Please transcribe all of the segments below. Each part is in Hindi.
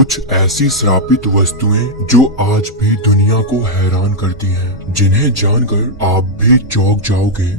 कुछ ऐसी श्रापित वस्तुएं जो आज भी दुनिया को हैरान करती हैं, जिन्हें जानकर आप भी चौंक जाओगे।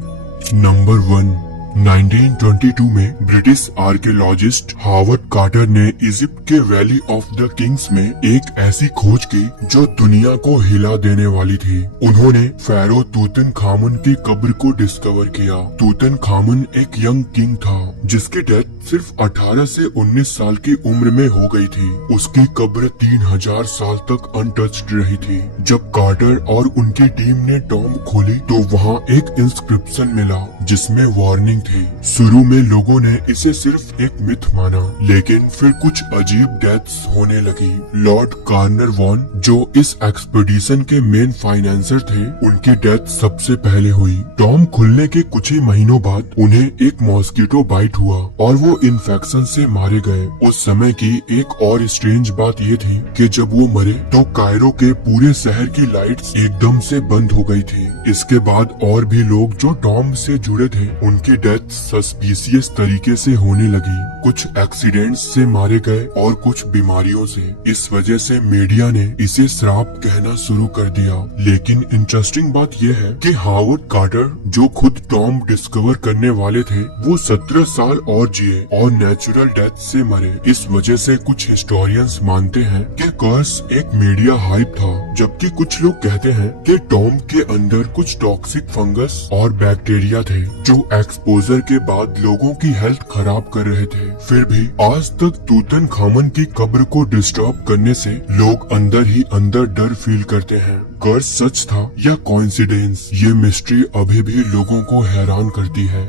नंबर 1, 1922 में ब्रिटिश आर्कियोलॉजिस्ट हावर्ड कार्टर ने इजिप्ट के वैली ऑफ द किंग्स में एक ऐसी खोज की जो दुनिया को हिला देने वाली थी। उन्होंने फेरो तूतनखामुन की कब्र को डिस्कवर किया। तूतनखामुन एक यंग किंग था जिसकी डेथ सिर्फ 18 से 19 साल की उम्र में हो गई थी। उसकी कब्र 3000 साल तक अनटच्ड रही थी। जब कार्टर और उनकी टीम ने टॉम्ब खोली तो वहाँ एक इंस्क्रिप्शन मिला जिसमें वार्निंग थी। शुरू में लोगों ने इसे सिर्फ एक मिथ माना, लेकिन फिर कुछ अजीब डेथ्स होने लगी। लॉर्ड कार्नरवॉन, जो इस एक्सपेडिशन के मेन फाइनेंसर थे, उनकी डेथ सबसे पहले हुई। टॉम्ब खुलने के कुछ ही महीनों बाद उन्हें एक मॉस्किटो बाइट हुआ और वो इन्फेक्शन से मारे गए। उस समय की एक और स्ट्रेंज बात ये थी कि जब वो मरे तो कायरो के पूरे शहर की लाइट्स एकदम से बंद हो गई थी। इसके बाद और भी लोग जो टॉम्ब से जुड़े थे, उनकी डेथ सस्पिशियस तरीके से होने लगी। कुछ एक्सीडेंट्स से मारे गए और कुछ बीमारियों से। इस वजह से मीडिया ने इसे श्राप कहना शुरू कर दिया। लेकिन इंटरेस्टिंग बात यह है कि हावर्ड कार्टर, जो खुद टॉम्ब डिस्कवर करने वाले थे, वो 17 साल और जिए और नेचुरल डेथ से मरे। इस वजह से कुछ हिस्टोरियंस मानते हैं कि कर्स एक मीडिया हाइप था, जबकि कुछ लोग कहते हैं कि टॉम्ब के अंदर कुछ टॉक्सिक फंगस और बैक्टीरिया थे जो एक्सपोजर के बाद लोगों की हेल्थ खराब कर रहे थे। फिर भी आज तक तूतनखामुन की कब्र को डिस्टर्ब करने से लोग अंदर ही अंदर डर फील करते हैं। कर्स सच था या कोइंसिडेंस, ये मिस्ट्री अभी भी लोगों को हैरान करती है।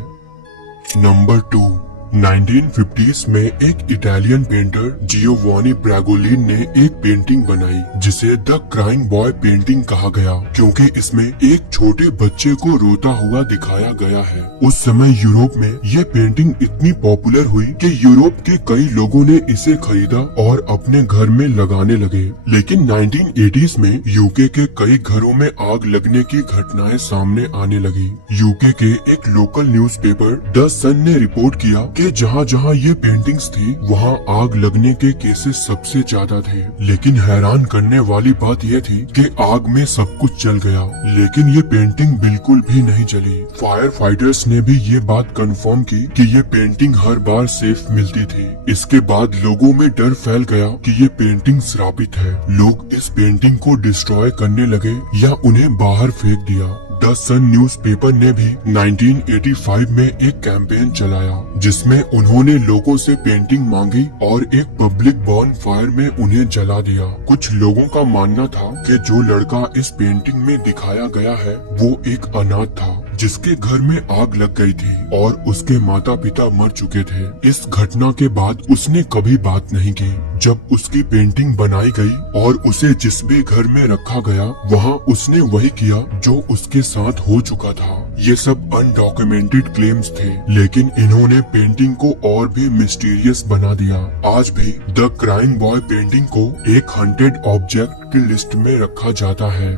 नंबर 2, 1950s में एक इटालियन पेंटर जियोवानी ब्रैगोलिन ने एक पेंटिंग बनाई जिसे द क्राइंग बॉय पेंटिंग कहा गया, क्योंकि इसमें एक छोटे बच्चे को रोता हुआ दिखाया गया है। उस समय यूरोप में ये पेंटिंग इतनी पॉपुलर हुई कि यूरोप के कई लोगों ने इसे खरीदा और अपने घर में लगाने लगे। लेकिन 1980s में यूके के कई घरों में आग लगने की घटनाएं सामने आने लगी। यूके के एक लोकल न्यूज़पेपर द सन ने रिपोर्ट किया कि जहाँ जहाँ ये पेंटिंग्स थी वहाँ आग लगने के केसेस सबसे ज्यादा थे। लेकिन हैरान करने वाली बात यह थी कि आग में सब कुछ जल गया, लेकिन ये पेंटिंग बिल्कुल भी नहीं जली। फायर फाइटर्स ने भी ये बात कंफर्म की कि ये पेंटिंग हर बार सेफ मिलती थी। इसके बाद लोगों में डर फैल गया कि ये पेंटिंग श्रापित है। लोग इस पेंटिंग को डिस्ट्रॉय करने लगे या उन्हें बाहर फेंक दिया। द सन न्यूज़पेपर ने भी 1985 में एक कैंपेन चलाया जिसमें उन्होंने लोगों से पेंटिंग मांगी और एक पब्लिक बॉर्न फायर में उन्हें जला दिया। कुछ लोगों का मानना था कि जो लड़का इस पेंटिंग में दिखाया गया है वो एक अनाथ था जिसके घर में आग लग गई थी और उसके माता पिता मर चुके थे। इस घटना के बाद उसने कभी बात नहीं की। जब उसकी पेंटिंग बनाई गई और उसे जिस भी घर में रखा गया, वहाँ उसने वही किया जो उसके साथ हो चुका था। ये सब अनडॉक्यूमेंटेड क्लेम्स थे, लेकिन इन्होंने पेंटिंग को और भी मिस्टीरियस बना दिया। आज भी द क्राइंग बॉय पेंटिंग को एक हंटेड ऑब्जेक्ट की लिस्ट में रखा जाता है।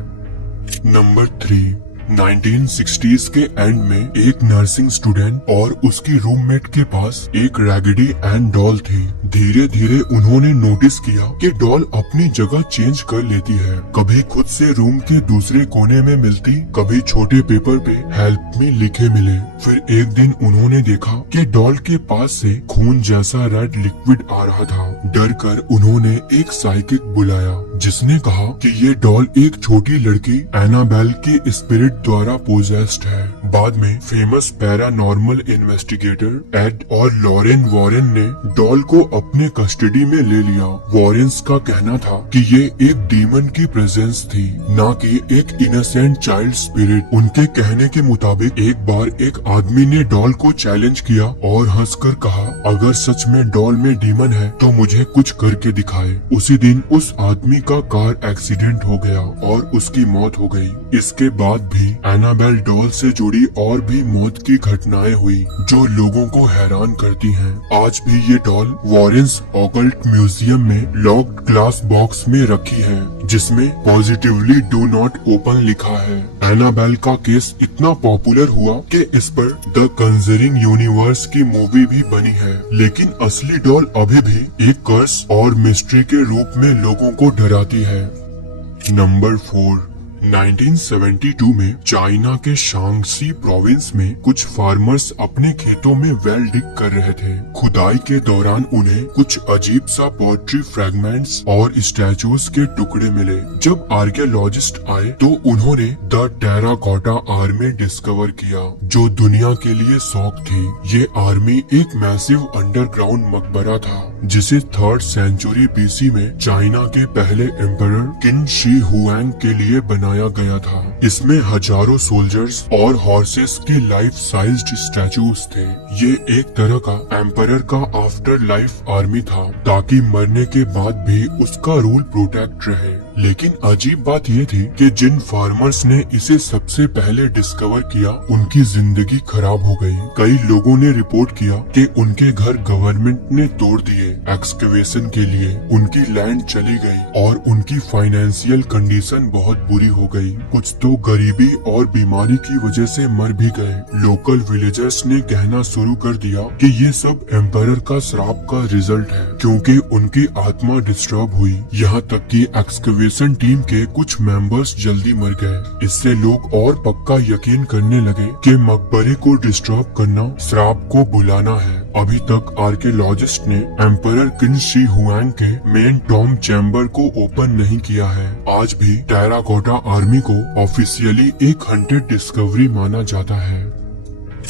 नंबर 3, 1960s के एंड में एक नर्सिंग स्टूडेंट और उसकी रूममेट के पास एक रैगडी एन डॉल थी। धीरे धीरे उन्होंने नोटिस किया कि डॉल अपनी जगह चेंज कर लेती है। कभी खुद से रूम के दूसरे कोने में मिलती, कभी छोटे पेपर पे हेल्प मी लिखे मिले। फिर एक दिन उन्होंने देखा कि डॉल के पास से खून जैसा रेड लिक्विड आ रहा था। डर कर उन्होंने एक साइकिक बुलाया जिसने कहा कि ये डॉल एक छोटी लड़की एनाबेल की स्पिरिट द्वारा पोजेस्ड है। बाद में फेमस पैरानॉर्मल इन्वेस्टिगेटर एड और लॉरेन वॉरेन ने डॉल को अपने कस्टडी में ले लिया। वॉरेन्स का कहना था कि ये एक डीमन की प्रेजेंस थी, न कि एक इनोसेंट चाइल्ड स्पिरिट। उनके कहने के मुताबिक एक बार एक आदमी ने डॉल को चैलेंज किया और हंसकर कहा, अगर सच में डॉल में डीमन है तो मुझे कुछ करके दिखाए। उसी दिन उस आदमी का कार एक्सीडेंट हो गया और उसकी मौत हो गई। इसके बाद भी एनाबेल डॉल से जुड़ी कई और भी मौत की घटनाएं हुई जो लोगों को हैरान करती हैं। आज भी ये डॉल वॉरेन्स ऑकल्ट म्यूजियम में लॉक्ड ग्लास बॉक्स में रखी है, जिसमें पॉजिटिवली डू नॉट ओपन लिखा है। एनाबेल का केस इतना पॉपुलर हुआ कि इस पर द कंजरिंग यूनिवर्स की मूवी भी बनी है, लेकिन असली डॉल अभी भी एक कर्स और मिस्ट्री के रूप में लोगों को डराती है। नंबर 4, 1972 में चाइना के शांगसी प्रोविंस में कुछ फार्मर्स अपने खेतों में वेल डिग कर रहे थे। खुदाई के दौरान उन्हें कुछ अजीब सा पोएट्री फ्रेगमेंट्स और स्टैचूज के टुकड़े मिले। जब आर्कियोलॉजिस्ट आए तो उन्होंने द टेराकोटा आर्मी डिस्कवर किया, जो दुनिया के लिए शौक थी। ये आर्मी एक मैसिव अंडरग्राउंड मकबरा था, जिसे 3rd सेंचुरी बीसी में चाइना के पहले एम्परर किन शी हुआंग के लिए बनाया गया था। इसमें हजारों सोल्जर्स और हॉर्सेस के लाइफ साइज्ड स्टैचूज थे। ये एक तरह का एम्परर का आफ्टर लाइफ आर्मी था, ताकि मरने के बाद भी उसका रूल प्रोटेक्ट रहे। लेकिन अजीब बात ये थी कि जिन फार्मर्स ने इसे सबसे पहले डिस्कवर किया, उनकी जिंदगी खराब हो गई। कई लोगों ने रिपोर्ट किया कि उनके घर गवर्नमेंट ने तोड़ दिए एक्सकवेशन के लिए, उनकी लैंड चली गई और उनकी फाइनेंशियल कंडीशन बहुत बुरी हो गई। कुछ तो गरीबी और बीमारी की वजह से मर भी गए। लोकल विलेजर्स ने कहना शुरू कर दिया कि ये सब एम्परर का श्राप का रिजल्ट है, क्योंकि उनकी आत्मा डिस्टर्ब हुई। यहाँ तक कि एक्सकवेशन टीम के कुछ मेंबर्स जल्दी मर गए। इससे लोग और पक्का यकीन करने लगे कि मकबरे को डिस्टर्ब करना श्राप को बुलाना है। अभी तक आर्कियोलॉजिस्ट ने एम्परर किन शी हुआंग के मेन टॉम चैम्बर को ओपन नहीं किया है। आज भी टेराकोटा आर्मी को ऑफिशियली एक हंटेड डिस्कवरी माना जाता है।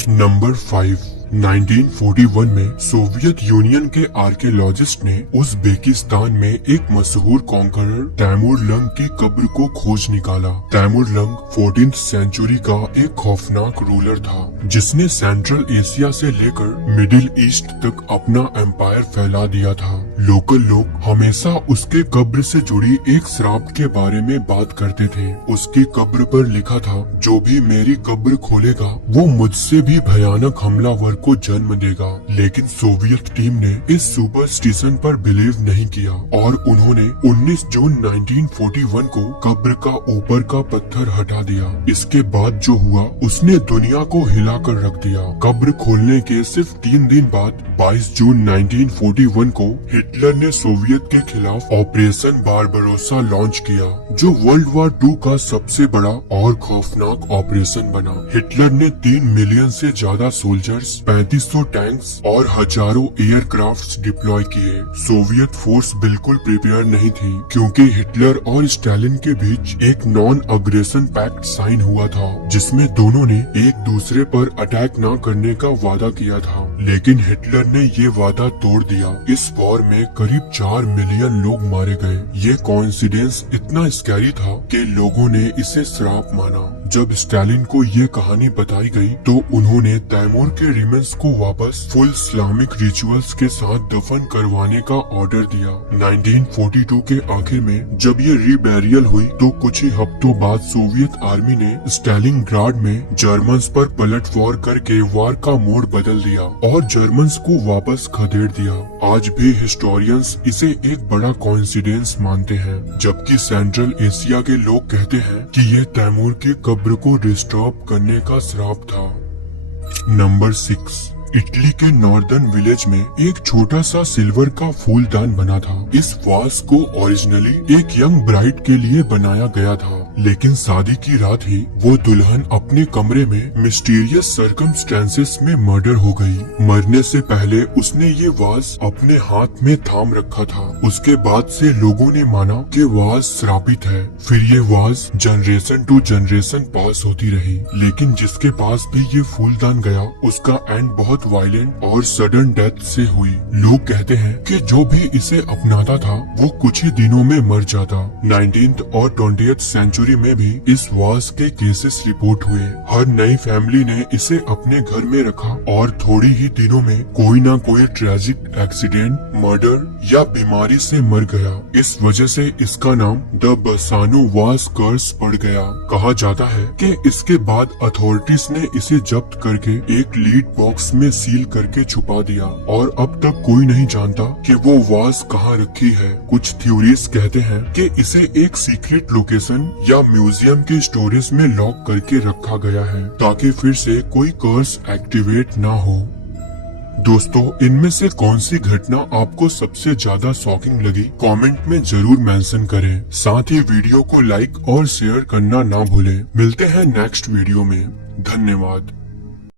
नंबर 5, 1941 में सोवियत यूनियन के आर्कियोलॉजिस्ट ने उज़्बेकिस्तान में एक मशहूर कॉन्करर तैमूरलंग की कब्र को खोज निकाला। तैमूरलंग 14th सेंचुरी का एक खौफनाक रूलर था, जिसने सेंट्रल एशिया से लेकर मिडिल ईस्ट तक अपना एम्पायर फैला दिया था। लोकल लोग हमेशा उसके कब्र से जुड़ी एक श्राप के बारे में बात करते थे। उसकी कब्र पर लिखा था, जो भी मेरी कब्र खोलेगा वो मुझसे भी भयानक हमलावर को जन्म देगा। लेकिन सोवियत टीम ने इस सुपरस्टिशन पर बिलीव नहीं किया और उन्होंने 19 जून 1941 को कब्र का ऊपर का पत्थर हटा दिया। इसके बाद जो हुआ उसने दुनिया को हिलाकर रख दिया। कब्र खोलने के सिर्फ 3 दिन बाद 22 जून 1941 को हिटलर ने सोवियत के खिलाफ ऑपरेशन बारबरोसा लॉन्च किया, जो वर्ल्ड वॉर 2 का सबसे बड़ा और खौफनाक ऑपरेशन बना। हिटलर ने 3 मिलियन से ज्यादा सोल्जर्स, 3500 टैंक्स और हजारों एयरक्राफ्ट्स डिप्लॉय किए। सोवियत फोर्स बिल्कुल प्रिपेयर नहीं थी, क्योंकि हिटलर और स्टालिन के बीच एक नॉन अग्रेशन पैक्ट साइन हुआ था, जिसमें दोनों ने एक दूसरे पर अटैक न करने का वादा किया था। लेकिन हिटलर ने ये वादा तोड़ दिया। इस वॉर में करीब 4 मिलियन लोग मारे गए। ये कोइंसिडेंस इतना स्कैरी था कि लोगों ने इसे श्राप माना। जब स्टालिन को ये कहानी बताई गई तो उन्होंने तैमूर के रिमेन्स को वापस फुल इस्लामिक रिचुअल्स के साथ दफन करवाने का ऑर्डर दिया। 1942 के आखिर में जब ये रीबैरियल हुई तो कुछ ही हफ्तों बाद सोवियत आर्मी ने स्टालिनग्राड में जर्मन्स पर पलटवार करके वार का मोड बदल दिया और जर्मन्स को वापस खदेड़ दिया। आज भी हिस्टोरियंस इसे एक बड़ा कोइंसिडेंस मानते हैं, जबकि सेंट्रल एशिया के लोग कहते हैं कि ये तैमूर की कब्र को डिस्टर्ब करने का श्राप था। नंबर 6, इटली के नॉर्दर्न विलेज में एक छोटा सा सिल्वर का फूलदान बना था। इस वास को ओरिजिनली एक यंग ब्राइड के लिए बनाया गया था, लेकिन शादी की रात ही वो दुल्हन अपने कमरे में मिस्टीरियस सर्कमस्टेंसेस में मर्डर हो गई। मरने से पहले उसने ये वास अपने हाथ में थाम रखा था। उसके बाद से लोगों ने माना कि वास श्रापित है। फिर ये वास जनरेशन टू जनरेशन पास होती रही, लेकिन जिसके पास भी ये फूलदान गया उसका एंड बहुत वायलेंट और सडन डेथ से हुई। लोग कहते हैं कि जो भी इसे अपनाता था वो कुछ ही दिनों में मर जाता। 19th और 20th सेंचुरी सेंचुरी में भी इस वास के केसेस रिपोर्ट हुए। हर नई फैमिली ने इसे अपने घर में रखा और थोड़ी ही दिनों में कोई ना कोई ट्रेजिक एक्सीडेंट, मर्डर या बीमारी से मर गया। इस वजह से इसका नाम द बसानो वास कर्स पड़ गया। कहा जाता है कि इसके बाद अथॉरिटीज ने इसे जब्त करके एक लीड बॉक्स में सील करके छुपा दिया और अब तक कोई नहीं जानता कि वो वास कहाँ रखी है। कुछ थ्योरीज कहते हैं कि इसे एक सीक्रेट लोकेशन या म्यूजियम के स्टोरेज में लॉक करके रखा गया है ताकि फिर से कोई कर्स एक्टिवेट ना हो। दोस्तों, इनमें से कौन सी घटना आपको सबसे ज्यादा शॉकिंग लगी कमेंट में जरूर मेंशन करें। साथ ही वीडियो को लाइक और शेयर करना ना भूलें। मिलते हैं नेक्स्ट वीडियो में। धन्यवाद।